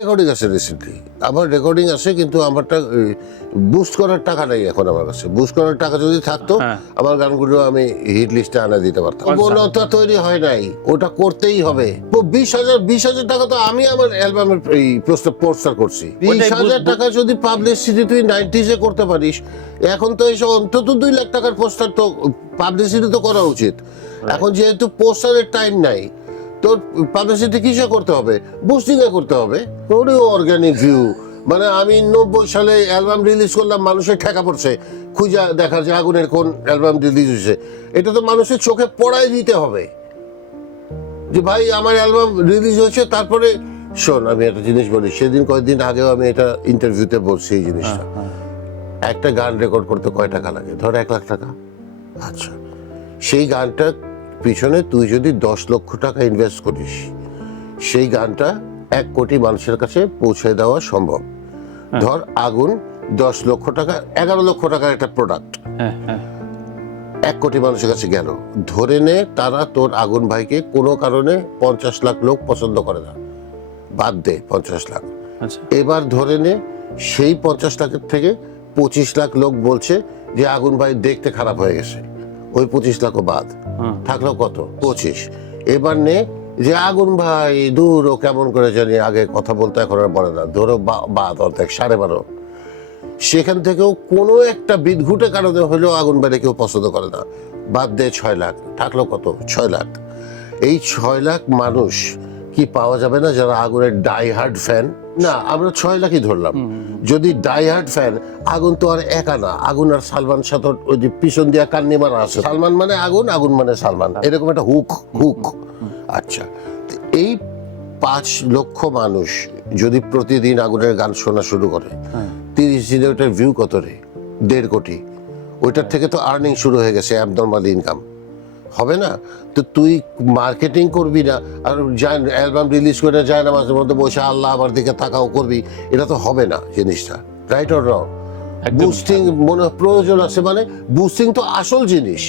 Recording আছে recently, আমার recording আছে, কিন্তু আমারটা বুস্ট করার টাকা নেই এখন আমার কাছে। বুস্ট করার টাকা যদি থাকতো আমার গানগুলো আমি হিট লিস্টে আনা দিতে পারতাম। প্রবণতা তৈরি হয় নাই, ওটা করতেই হবে। 20,000 টাকা তো আমি আমার অ্যালবামের পোস্টার করছি। 20,000 টাকা যদি পাবলিসিটি তুই 90s করতে পারিস, এখন তো এসব অন্তত 2 লাখ টাকার পোস্টার তো পাবলিসিটি তো করা উচিত। এখন যেহেতু পোস্টারের টাইম নাই, তোর পাবলিসিটি কিসে করতে হবে? বুস্টিং এ করতে হবে। ওরই অর্গানিক ভিউ, মানে আমি 90 সালে অ্যালবাম রিলিজ করলাম, মানুষের ঠেকা পড়ছে খুঁজা দেখা যে আগুনের কোন অ্যালবাম রিলিজ হয়েছে। এটা তো মানুষের চোখে পড়াই দিতে হবে যে ভাই আমার অ্যালবাম রিলিজ হয়েছে। তারপরে শোন, আমি একটা জিনিস বলি, সেদিন কয়েকদিন আগেও আমি এটা ইন্টারভিউতে বলছি এই জিনিসটা। একটা গান রেকর্ড করতে কয় টাকা লাগে? ধর 1 লাখ টাকা। আচ্ছা, সেই গানটা পিছনে তুই যদি 10 লক্ষ টাকা ইনভেস্ট করিস, সেই গানটা 1 কোটি মানুষের কাছে পৌঁছে দেওয়া সম্ভব। ধর আগুন 10 লক্ষ টাকা, 11 লক্ষ টাকার একটা প্রোডাক্ট 1 কোটি মানুষের কাছে গেল। ধরে নে তারা তোর আগুন ভাইকে কোনো কারণে 50 লাখ লোক পছন্দ করে না, বাদ দে 50 লাখ। এবার ধরে নে সেই 50 লাখের থেকে 25 লাখ লোক বলছে যে আগুন ভাই দেখতে খারাপ হয়ে গেছে, ওই 25 লাখও বাদ, থাকলো কত? 25। এবার নে যে আগুন ভাই দূর, ও কেমন করে জানি আগে কথা বলতে এখন আর বলে না, ধরো বাদ অর্ধেক, 12.5। সেখান থেকেও কোনো একটা বিদঘুটে কারণে হলেও আগুন ভাইরে কেউ পছন্দ করে না, বাদ দে 6 লাখ, থাকলো কত? 6 লাখ। এই 6 লাখ মানুষ কি পাওয়া যাবে না যারা আগুনের ডাই হার্ড ফ্যান? না, আমরা 6 লাখই ধরলাম। যদি ডাই হার্ড ফ্যান, আগুন তো আর একা না, আগুন আর সালমান সাথে ওই যে পিছন দিয়া কান্নি মারা আছে, সালমান মানে আগুন, আগুন মানে সালমান, এরকম একটা হুক। আচ্ছা, এই 5 লক্ষ মানুষ যদি প্রতিদিন আগুনের গান শোনা শুরু করে, 30 দিনে ওটার ভিউ কত রে? 1.5 কোটি। ওইটার থেকে তো আর্নিং শুরু হয়ে গেছে, অ্যাবনর্মাল ইনকাম। হবে না? তো তুই মার্কেটিং করবি না আর অ্যালবাম রিলিজ করে যায় না মাঝে মধ্যে বসে আল্লাহ আমার দিকে তাকাও করবি, এটা তো হবে না জিনিসটা। Right or wrong? বুস্টিং মনে প্রয়োজন আছে, মানে বুস্টিং তো আসল জিনিস।